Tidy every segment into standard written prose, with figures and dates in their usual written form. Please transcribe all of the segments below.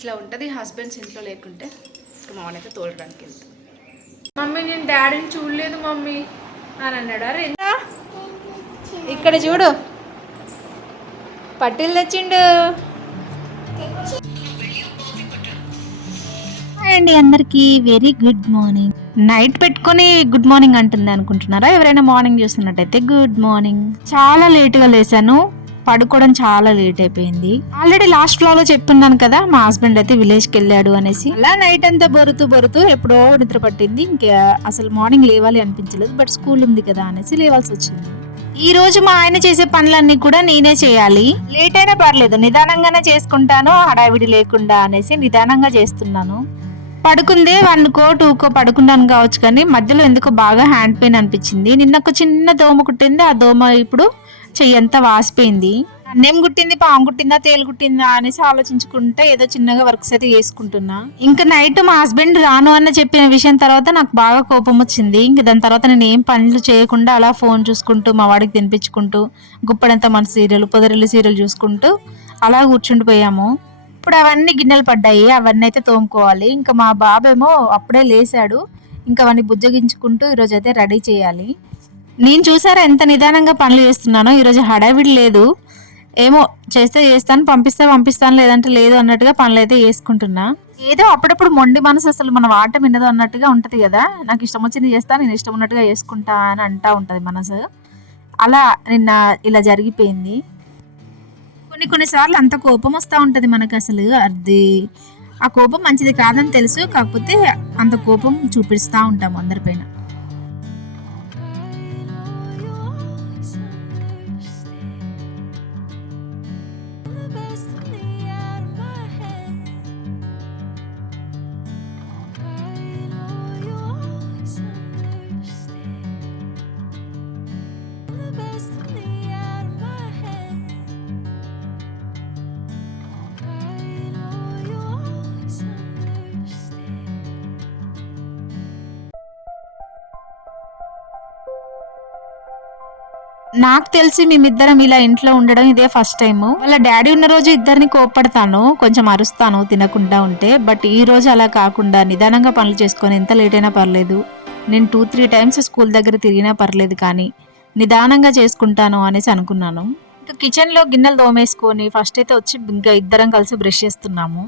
ఇట్లా ఉంటుంది హస్బెండ్స్ ఇంట్లో లేకుంటే. మా వాడిని అయితే తోలడానికి వెళ్తాను. మమ్మీ నేను డాడీని చూడలేదు మమ్మీ అని అన్నాడు. అరే ఇక్కడ చూడు పట్టీలు తెచ్చిండు. అండి అందరికీ వెరీ గుడ్ మార్నింగ్. నైట్ పెట్టుకొని గుడ్ మార్నింగ్ అంటుంది అనుకుంటున్నారా? ఎవరైనా మార్నింగ్ చూస్తున్నట్టయితే గుడ్ మార్నింగ్. చాలా లేట్గా లేసాను, పడుకోవడం చాలా లేట్ అయిపోయింది. ఆల్రెడీ లాస్ట్ ఫ్లో లో చెప్తున్నాను కదా, మా హస్బెండ్ అయితే విలేజ్ కి వెళ్ళాడు అనేసి. అలా నైట్ అంతా బొరుతూ ఎప్పుడో నిద్ర పట్టింది. ఇంకా అసలు మార్నింగ్ లేవాలి అనిపించలేదు, బట్ స్కూల్ ఉంది కదా అనేసి లేవాల్సి వచ్చింది. ఈ రోజు మా ఆయన చేసే పనులన్నీ కూడా నేనే చేయాలి. లేట్ అయినా పర్లేదు, నిదానంగానే చేసుకుంటాను, హడావిడి లేకుండా అనేసి నిదానంగా చేస్తున్నాను. పడుకుందే 1కో 2కో పడుకున్నాను కావచ్చు, కానీ మధ్యలో ఎందుకో బాగా హ్యాండ్ పెయిన్ అనిపించింది. నిన్న ఒక చిన్న దోమ కుట్టింది, ఆ దోమ ఇప్పుడు చెయ్యంతా వాసిపోయింది. అన్నేం కుట్టింది, పాము కుట్టిందా, తేలు కుట్టిందా అనేసి ఆలోచించుకుంటే ఏదో చిన్నగా వర్క్స్ అయితే చేసుకుంటున్నా. ఇంకా నైట్ మా హస్బెండ్ రాను అన్న చెప్పిన విషయం తర్వాత నాకు బాగా కోపం వచ్చింది. ఇంక దాని తర్వాత నేను ఏం పనులు చేయకుండా అలా ఫోన్ చూసుకుంటూ మా వాడికి తినిపించుకుంటూ గుప్పడంతా మన సీరియల్, పొదరిల్లు సీరియల్ చూసుకుంటూ అలా కూర్చుండిపోయాము. ఇప్పుడు అవన్నీ గిన్నెలు పడ్డాయి, అవన్నీ అయితే తోముకోవాలి. ఇంకా మా బాబేమో అప్పుడే లేసాడు, ఇంకా అవన్నీ బుజ్జగించుకుంటూ ఈరోజు అయితే రెడీ చేయాలి. నేను చూసారా ఎంత నిదానంగా పనులు చేస్తున్నానో. ఈరోజు హడావిడి లేదు, ఏమో చేస్తే చేస్తాను, పంపిస్తాను లేదంటే లేదు అన్నట్టుగా పనులు అయితే చేసుకుంటున్నా. ఏదో అప్పుడప్పుడు మొండి మనసు, అసలు మన వాట వినదు అన్నట్టుగా ఉంటది కదా. నాకు ఇష్టం వచ్చింది చేస్తాను, నేను ఇష్టం ఉన్నట్టుగా చేసుకుంటా అని అంటా ఉంటది మనసు. అలా నిన్న ఇలా జరిగిపోయింది. కొన్నిసార్లు అంత కోపం వస్తూ ఉంటుంది మనకు. అసలు అది ఆ కోపం మంచిది కాదని తెలుసు, కాకపోతే అంత కోపం చూపిస్తూ ఉంటాము అందరిపైన. నాకు తెలిసి మేమిద్దరం ఇలా ఇంట్లో ఉండడం ఇదే ఫస్ట్ టైం. వాళ్ళ డాడీ ఉన్న రోజు ఇద్దరిని కోప్పడతాను, కొంచెం అరుస్తాను తినకుండా ఉంటే. బట్ ఈ రోజు అలా కాకుండా నిదానంగా పనులు చేసుకొని ఎంత లేట్ అయినా పర్లేదు, నేను 2-3 టైమ్స్ స్కూల్ దగ్గర తిరిగినా పర్లేదు, కానీ నిదానంగా చేసుకుంటాను అనేసి అనుకున్నాను. ఇంకా కిచెన్లో గిన్నెలు తోమేసుకొని ఫస్ట్ అయితే వచ్చి ఇంకా ఇద్దరం కలిసి బ్రష్ చేస్తున్నాము.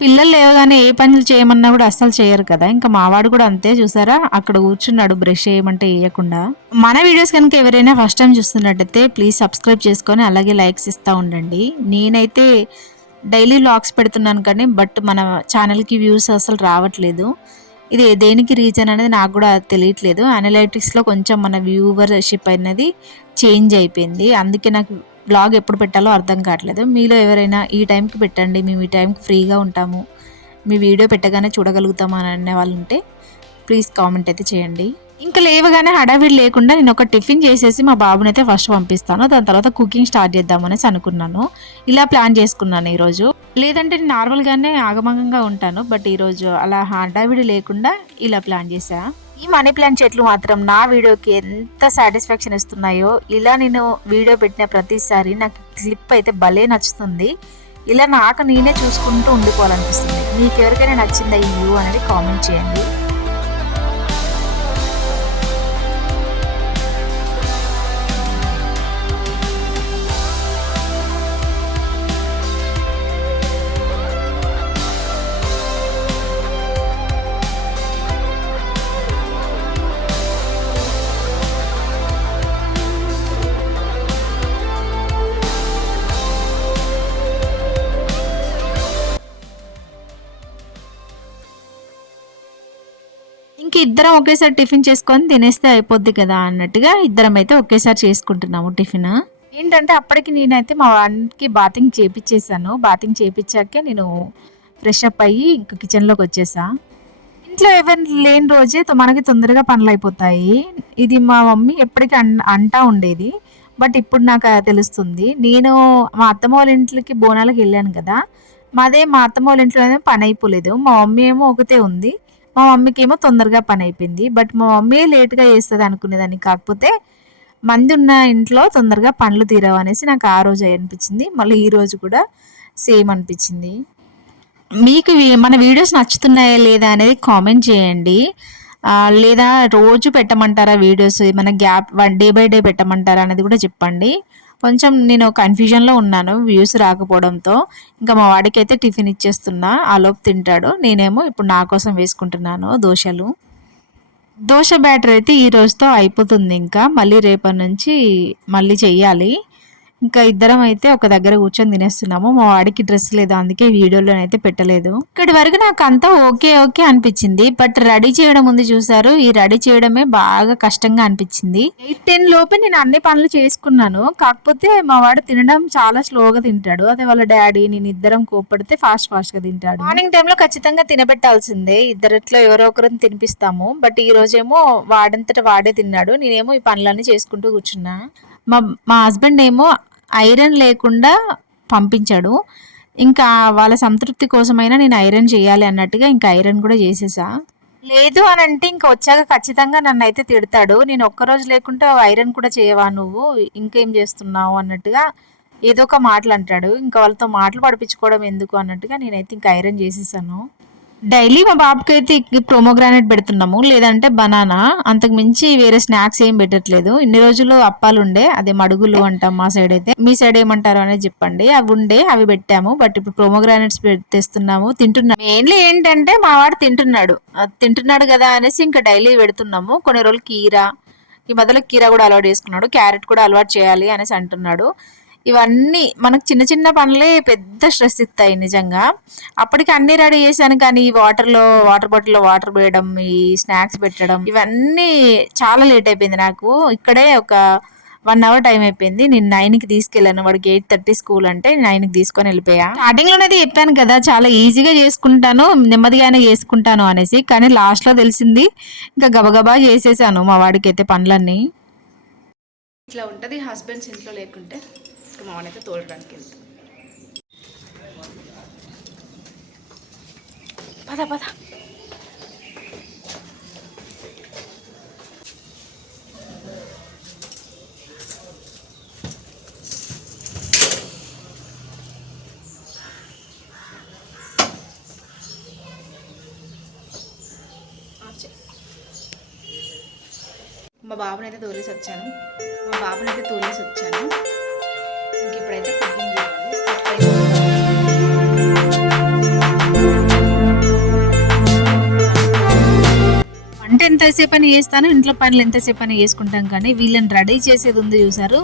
పిల్లలు లేవగానే ఏ పనులు చేయమన్నా కూడా అస్సలు చేయరు కదా. ఇంకా మావాడు కూడా అంతే, చూసారా అక్కడ కూర్చున్నాడు బ్రష్ చేయమంటే వేయకుండా. మన వీడియోస్ కనుక ఎవరైనా ఫస్ట్ టైం చూస్తున్నట్టయితే ప్లీజ్ సబ్స్క్రైబ్ చేసుకొని అలాగే లైక్స్ ఇస్తూ ఉండండి. నేనైతే డైలీ వ్లాగ్స్ పెడుతున్నాను కానీ బట్ మన ఛానల్కి వ్యూస్ అసలు రావట్లేదు. ఇది దేనికి రీజన్ అనేది నాకు కూడా తెలియట్లేదు. అనలైటిక్స్లో కొంచెం మన వ్యూవర్షిప్ అనేది చేంజ్ అయిపోయింది, అందుకే నాకు బ్లాగ్ ఎప్పుడు పెట్టాలో అర్థం కావట్లేదు. మీలో ఎవరైనా ఈ టైంకి పెట్టండి, మేము ఈ టైంకి ఫ్రీగా ఉంటాము, మీ వీడియో పెట్టగానే చూడగలుగుతాము అని అనే వాళ్ళు ఉంటే ప్లీజ్ కామెంట్ అయితే చేయండి. ఇంకా లేవగానే హడావిడి లేకుండా నేను ఒక టిఫిన్ చేసేసి మా బాబుని అయితే ఫస్ట్ పంపిస్తాను, దాని తర్వాత కుకింగ్ స్టార్ట్ చేద్దామనేసి అనుకున్నాను. ఇలా ప్లాన్ చేసుకున్నాను ఈరోజు. లేదంటే నేను నార్మల్గానే ఆగమగంగా ఉంటాను, బట్ ఈరోజు అలా హడావిడి లేకుండా ఇలా ప్లాన్ చేశా. ఈ మనీ ప్లాంట్ చెట్లు మాత్రం నా వీడియోకి ఎంత సాటిస్ఫాక్షన్ ఇస్తున్నాయో. ఇలా నేను వీడియో పెట్టిన ప్రతిసారి నాకు క్లిప్ అయితే భలే నచ్చుతుంది. ఇలా నాకు నేనే చూసుకుంటూ ఉండిపోవాలనిపిస్తుంది. మీకు ఎవరికైనా నచ్చిందా ఈ వ్యూ అనేది కామెంట్ చేయండి. ఇంక ఇద్దరం ఒకేసారి టిఫిన్ చేసుకొని తినేస్తే అయిపోద్ది కదా అన్నట్టుగా ఇద్దరం అయితే ఒకేసారి చేసుకుంటున్నాము టిఫిన్. ఏంటంటే అప్పటికి నేనైతే మా వాడికి బాతింగ్ చేపించేసాను. బాతింగ్ చేపించాకే నేను ఫ్రెష్ అప్ అయ్యి ఇంకా కిచెన్లోకి వచ్చేసా. ఇంట్లో ఎవరు లేని రోజే మనకి తొందరగా పనులు అయిపోతాయి. ఇది మా మమ్మీ ఎప్పటికీ అంటా ఉండేది, బట్ ఇప్పుడు నాకు తెలుస్తుంది. నేను మా అత్తమ్మ వాళ్ళ ఇంట్లోకి బోనాలకు వెళ్ళాను కదా, మా అత్తమ్మ వాళ్ళ ఇంట్లో పని అయిపోలేదు. మా మమ్మీ ఏమో ఒకతే ఉంది, మా మమ్మీకి ఏమో తొందరగా పని అయిపోయింది. బట్ మా మమ్మీ లేట్గా చేస్తుంది అనుకునేదాన్ని, కాకపోతే మంది ఉన్న ఇంట్లో తొందరగా పనులు తీరవు అనేసి నాకు ఆ రోజు అనిపించింది. మళ్ళీ ఈ రోజు కూడా సేమ్ అనిపించింది. మీకు మన వీడియోస్ నచ్చుతున్నాయా లేదా అనేది కామెంట్ చేయండి. లేదా రోజు పెట్టమంటారా వీడియోస్, మన గ్యాప్ డే బై డే పెట్టమంటారా అనేది కూడా చెప్పండి. కొంచెం నేను కన్ఫ్యూజన్లో ఉన్నాను వ్యూస్ రాకపోవడంతో. ఇంకా మా వాడికి అయితే టిఫిన్ ఇచ్చేస్తున్నా, ఆలోపు తింటాడు. నేనేమో ఇప్పుడు నా కోసం వేసుకుంటున్నాను దోశలు. దోశ బ్యాటర్ అయితే ఈ రోజుతో అయిపోతుంది. ఇంకా మళ్ళీ రేపటి నుంచి మళ్ళీ చెయ్యాలి. ఇంకా ఇద్దరం అయితే ఒక దగ్గర కూర్చొని తినేస్తున్నాము. మా వాడికి డ్రెస్ లేదు, అందుకే వీడియోలోనైతే పెట్టలేదు. ఇక్కడి వరకు నాకు అంతా ఓకే ఓకే అనిపించింది. బట్ రెడీ చేయడం ముందు చూసారు, ఈ రెడీ చేయడమే బాగా కష్టంగా అనిపించింది. 8-10 లోపే నేను అన్ని పనులు చేసుకున్నాను. కాకపోతే మా వాడు తినడం చాలా స్లోగా తింటాడు. అదే వాళ్ళ డాడీ నేను ఇద్దరం కోపడితే ఫాస్ట్ గా తింటాడు. మార్నింగ్ టైంలో ఖచ్చితంగా తినబెట్టాల్సిందే, ఇద్దరిట్లో ఎవరో ఒకరిని తినిపిస్తాము. బట్ ఈ రోజేమో వాడంతట వాడే తిన్నాడు. నేనేమో ఈ పనులన్నీ చేసుకుంటూ కూర్చున్నా. మా హస్బెండ్ ఏమో ఐరన్ లేకుండా పంపించాడు. ఇంకా వాళ్ళ సంతృప్తి కోసమైనా నేను ఐరన్ చేయాలి అన్నట్టుగా ఇంకా ఐరన్ కూడా చేసేసా. లేదు అని అంటే ఇంకా వచ్చాక ఖచ్చితంగా నన్ను అయితే తిడతాడు. నేను ఒక్కరోజు లేకుంటే ఐరన్ కూడా చేయవా నువ్వు, ఇంకేం చేస్తున్నావు అన్నట్టుగా ఏదో ఒక మాటలు అంటాడు. ఇంకా వాళ్ళతో మాటలు పడిపించుకోవడం ఎందుకు అన్నట్టుగా నేనైతే ఇంకా ఐరన్ చేసేసాను. డైలీ మా బాబుకి అయితే ప్రోమోగ్రానైట్ పెడుతున్నాము, లేదంటే బనానా. అంతకు మించి వేరే స్నాక్స్ ఏం పెట్టట్లేదు. ఇన్ని రోజులు అప్పాలు ఉండే, అదే మడుగులు అంటాం మా సైడ్ అయితే, మీ సైడ్ ఏమంటారు అనేది చెప్పండి. అవి ఉండే, అవి పెట్టాము. బట్ ఇప్పుడు ప్రోమోగ్రానైట్స్ తెస్తున్నాము, తింటున్నాము. మెయిన్లీ ఏంటంటే మా వాడు తింటున్నాడు కదా అనేసి ఇంకా డైలీ పెడుతున్నాము. కొన్ని రోజులు కీరా, ఈ మధ్యలో కీరా కూడా అలవాటు చేసుకున్నాడు. క్యారెట్ కూడా అలవాటు చేయాలి అనేసి అంటున్నాడు. ఇవన్నీ మనకు చిన్న చిన్న పనులే పెద్ద స్ట్రెస్ ఇస్తాయి నిజంగా. అప్పటికి అన్ని రెడీ చేశాను, కానీ వాటర్ బాటిల్లో వాటర్ పోయడం, ఈ స్నాక్స్ పెట్టడం, ఇవన్నీ చాలా లేట్ అయిపోయింది నాకు. ఇక్కడే ఒక 1 అవర్ టైం అయిపోయింది. నేను 9కి తీసుకెళ్ళాను, వాడికి 8:30 స్కూల్ అంటే 9కి తీసుకొని వెళ్ళిపోయా. స్టార్టింగ్ లోనైతే చెప్పాను కదా చాలా ఈజీగా చేసుకుంటాను, నెమ్మదిగానే చేసుకుంటాను అనేసి, కానీ లాస్ట్ లో తెలిసింది. ఇంకా గబగబా చేసేసాను మా వాడికి అయితే పనులన్నీ. ఇట్లా ఉంటుంది హస్బెండ్స్ ఇంట్లో లేకుంటే. మా వాడినైతే తోలడానికి వెళ్తాం. పద మా బాబునైతే తోలేసి వచ్చాను. ఇంక ఇప్పుడైతే కుకింగ్ చేయాలి. వంట ఎంతసేపు అని చేస్తాను, ఇంట్లో పనులు ఎంతసేపు అని చేసుకుంటాం, కానీ వీళ్ళని రెడీ చేసేది ఉంది చూసారు,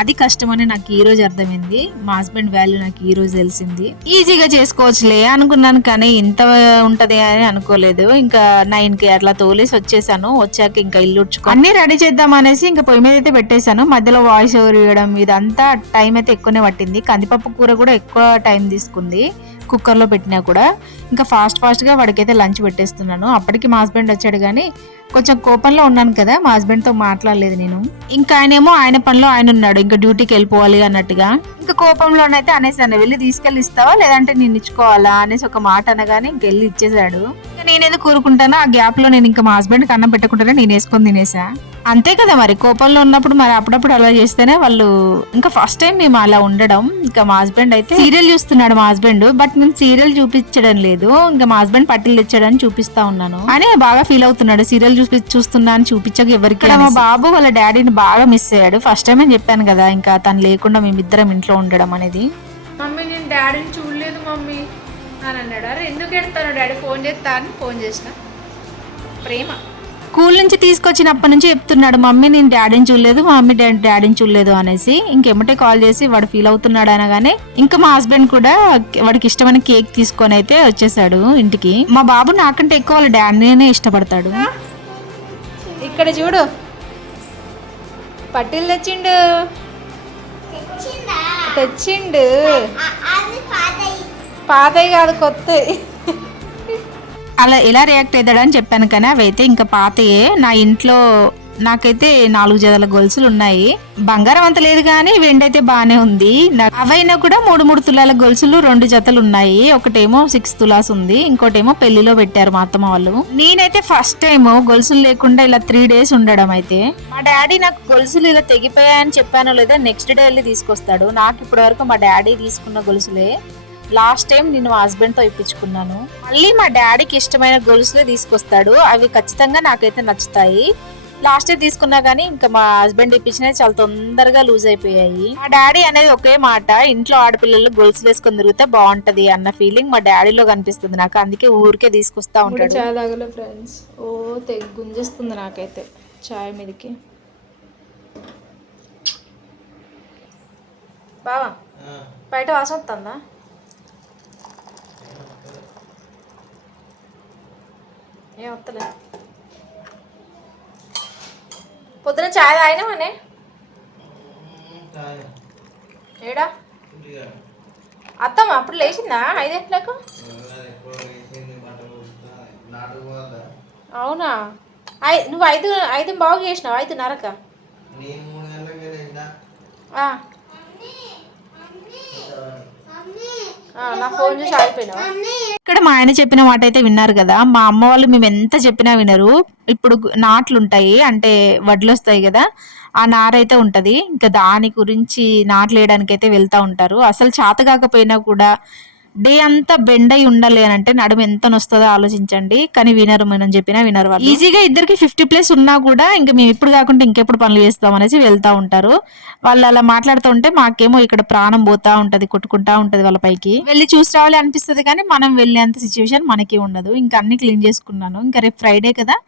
అది కష్టమని నాకు ఈ రోజు అర్థమైంది. మా హస్బెండ్ వాల్యూ నాకు ఈ రోజు తెలిసింది. ఈజీగా చేసుకోవచ్చులే అనుకున్నాను, కానీ ఇంత ఉంటది అని అనుకోలేదు. ఇంకా 9కి అట్లా తోలేసి వచ్చేసాను. వచ్చాక ఇంకా ఇల్లు ఉడ్చుకో అన్ని రెడీ చేద్దాం అనేసి ఇంకా పొయ్యి మీద అయితే పెట్టేశాను. మధ్యలో వాయిస్ ఓవర్ ఇవ్వడం ఇదంతా టైం అయితే ఎక్కువనే పట్టింది. కందిపప్పు కూర కూడా ఎక్కువ టైం తీసుకుంది కుక్కర్లో పెట్టినా కూడా. ఇంకా ఫాస్ట్గా వాడికైతే లంచ్ పెట్టేస్తున్నాను. అప్పటికి మా హస్బెండ్ వచ్చాడు, కానీ కొంచెం కోపంలో ఉన్నాను కదా, మా హస్బెండ్తో మాట్లాడలేదు నేను. ఇంకా ఆయనేమో ఆయన పనిలో ఆయన ఉన్నాడు, ఇంకా డ్యూటీకి వెళ్ళిపోవాలి అన్నట్టుగా. ఇంకా కోపంలోనైతే అనేసాను, వెళ్ళి తీసుకెళ్ళి ఇస్తావా లేదంటే నేను ఇచ్చుకోవాలా అనేసి ఒక మాట అనగానే ఇంకెళ్ళి ఇచ్చేసాడు. ఇంకా నేనేదో కూరుకుంటాను, ఆ గ్యాప్ లో నేను ఇంకా మా హస్బెండ్కి అన్నం పెట్టకుండానే నేను వేసుకొని తినేసా. అంతే కదా మరి, కోపంలో ఉన్నప్పుడు మరి అప్పుడప్పుడు అలా చేస్తేనే వాళ్ళు. ఇంకా ఫస్ట్ టైం మేము అలా ఉండడం. ఇంకా మా హస్బెండ్ అయితే సీరియల్ చూస్తున్నాడు మా హస్బెండ్, బట్ నేను సీరియల్ చూపించడం లేదు. ఇంకా మా హస్బెండ్ పట్టిలు తెచ్చాడని చూపిస్తా ఉన్నాను అని బాగా ఫీల్ అవుతున్నాడు. సీరియల్ చూస్తున్నా అని చూపించక ఎవరికి. మా బాబు వాళ్ళ డాడీని బాగా మిస్ అయ్యాడు. ఫస్ట్ టైం అని చెప్పాను కదా, ఇంకా తను లేకుండా మేమిద్దరం ఇంట్లో ఉండడం అనేది. మమ్మీ నేను డాడీని చూడలేదు మమ్మీ అని అన్నాడు. అరే ఎందుకు ఎడతాను డాడీ, ఫోన్ చేస్తా అని ఫోన్ చేసిన. ప్రేమ. స్కూల్ నుంచి తీసుకొచ్చినప్పటి నుంచి చెప్తున్నాడు, మమ్మీ నేను డాడీని చూడలేదు, మా మమ్మీ డాడీని చూడలేదు అనేసి. ఇంకెమ్మటే కాల్ చేసి వాడు ఫీల్ అవుతున్నాడు అనగానే ఇంకా మా హస్బెండ్ కూడా వాడికి ఇష్టమైన కేక్ తీసుకొని అయితే వచ్చేసాడు ఇంటికి. మా బాబు నాకంటే ఎక్కువ వాళ్ళ డాడీనే ఇష్టపడతాడు. ఇక్కడ చూడు, పట్టీలు తెచ్చిండు. పాతయి కాదు, కొత్తయి. అలా ఎలా రియాక్ట్ అవుతాడని చెప్పాను, కానీ అవి అయితే ఇంకా పాతయే. నా ఇంట్లో నాకైతే 4 జతల గొలుసులు ఉన్నాయి. బంగారం అంత లేదు కానీ వెండి అయితే బాగానే ఉంది. అవైనా కూడా 3 తులాల గొలుసులు 2 జతలు ఉన్నాయి. ఒకటేమో 6 తులాస్ ఉంది, ఇంకోటేమో పెళ్లిలో పెట్టారు మా అత్తమ్మ వాళ్ళు. నేనైతే ఫస్ట్ టైం గొలుసులు లేకుండా ఇలా 3 days ఉండడం. అయితే మా డాడీ నాకు గొలుసులు ఇలా తెగిపోయాయని చెప్పానో లేదా నెక్స్ట్ డే వెళ్ళి తీసుకొస్తాడు. నాకు ఇప్పటి వరకు మా డాడీ తీసుకున్న గొలుసులే లాస్ట్ టైం నేను మా హస్బెండ్తో ఇప్పించుకున్నాను. మళ్ళీ మా డాడీకి ఇష్టమైన గొలుసులే తీసుకొస్తాడు. అవి ఖచ్చితంగా నాకైతే నచ్చుతాయి. లాస్ట్ టైం తీసుకున్నా కానీ ఇంకా మా హస్బెండ్ ఇప్పించినవి చాలా తొందరగా లూజ్ అయిపోయాయి. మా డాడీ అనేది ఒకే మాట, ఇంట్లో ఆడపిల్లలు గొలుసులు వేసుకొని తిరిగితే బాగుంటది అన్న ఫీలింగ్ మా డాడీలో కనిపిస్తుంది నాకు. అందుకే ఊరికే తీసుకొస్తా ఉంటాడు. చాయ్ తాగలే ఫ్రెండ్స్. ఓ తెగ గుంజేస్తుంది నాకైతే చాయ్ మీదకి. బావా బయట వాసన వస్తుందా? ఏం వస్తలే. పొద్దున చాయ్ తాగినామనే ఏడా అత్తమ్మ అప్పుడు లేచిందా 5 గంటలకు? అవునా? నువ్వు 5 బాగు చేసినావు 5:30క? నా ఫోన్ చూసి ఆగిపోయినావా? ఇక్కడ మా ఆయన చెప్పిన మాట అయితే విన్నారు కదా. మా అమ్మ వాళ్ళు మేము ఎంత చెప్పినా వినరు. ఇప్పుడు నాట్లు ఉంటాయి అంటే వడ్లు వస్తాయి కదా, ఆ నారైతే ఉంటది. ఇంకా దాని గురించి నాట్లు వేయడానికి అయితే వెళ్తా ఉంటారు. అసలు చేత కాకపోయినా కూడా డే అంతా బెండ్ అయి ఉండాలి అని అంటే నడుము ఎంత నొస్తుందో ఆలోచించండి. కానీ వినరు, మనం చెప్పినా వినరు వాళ్ళు. ఈజీగా ఇద్దరికి 50+ ఉన్నా కూడా ఇంకా మేము ఇప్పుడు కాకుండా ఇంకెప్పుడు పనులు చేస్తాం అనేసి వెళ్తా ఉంటారు. వాళ్ళు అలా మాట్లాడుతూ ఉంటే మాకేమో ఇక్కడ ప్రాణం పోతా ఉంటది, కొట్టుకుంటా ఉంటది వాళ్ళ పైకి. వెళ్ళి చూసి రావాలి అనిపిస్తుంది కానీ మనం వెళ్ళేంత సిచ్యువేషన్ మనకి ఉండదు. ఇంకా అన్ని క్లీన్ చేసుకున్నాను. ఇంకా రేపు ఫ్రైడే కదా,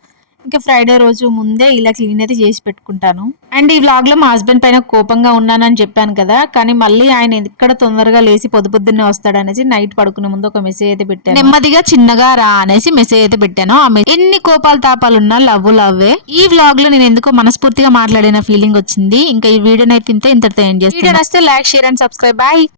ఇంకా ఫ్రైడే రోజు ముందే ఇలా క్లీన్ అయితే చేసి పెట్టుకుంటాను. అండ్ ఈ వ్లాగ్ లో మా హస్బెండ్ పైన కోపంగా ఉన్నానని చెప్పాను కదా, కానీ మళ్ళీ ఆయన ఎక్కడ తొందరగా లేచి పొద్దున్నే వస్తాడనేసి నైట్ పడుకునే ముందు ఒక మెసేజ్ అయితే పెట్టాను. నెమ్మదిగా చిన్నగా రా అనేసి మెసేజ్ అయితే పెట్టాను. ఎన్ని కోపాలు తాపాలున్నా లవ్వే. ఈ వ్లాగ్ లో నేను ఎందుకో మనస్ఫూర్తిగా మాట్లాడిన ఫీలింగ్ వచ్చింది. ఇంకా ఈ వీడియోని అయితే ఇంతటితో ఎండ్ చేస్తాను. వీడియో నచ్చితే like, share and subscribe. Bye.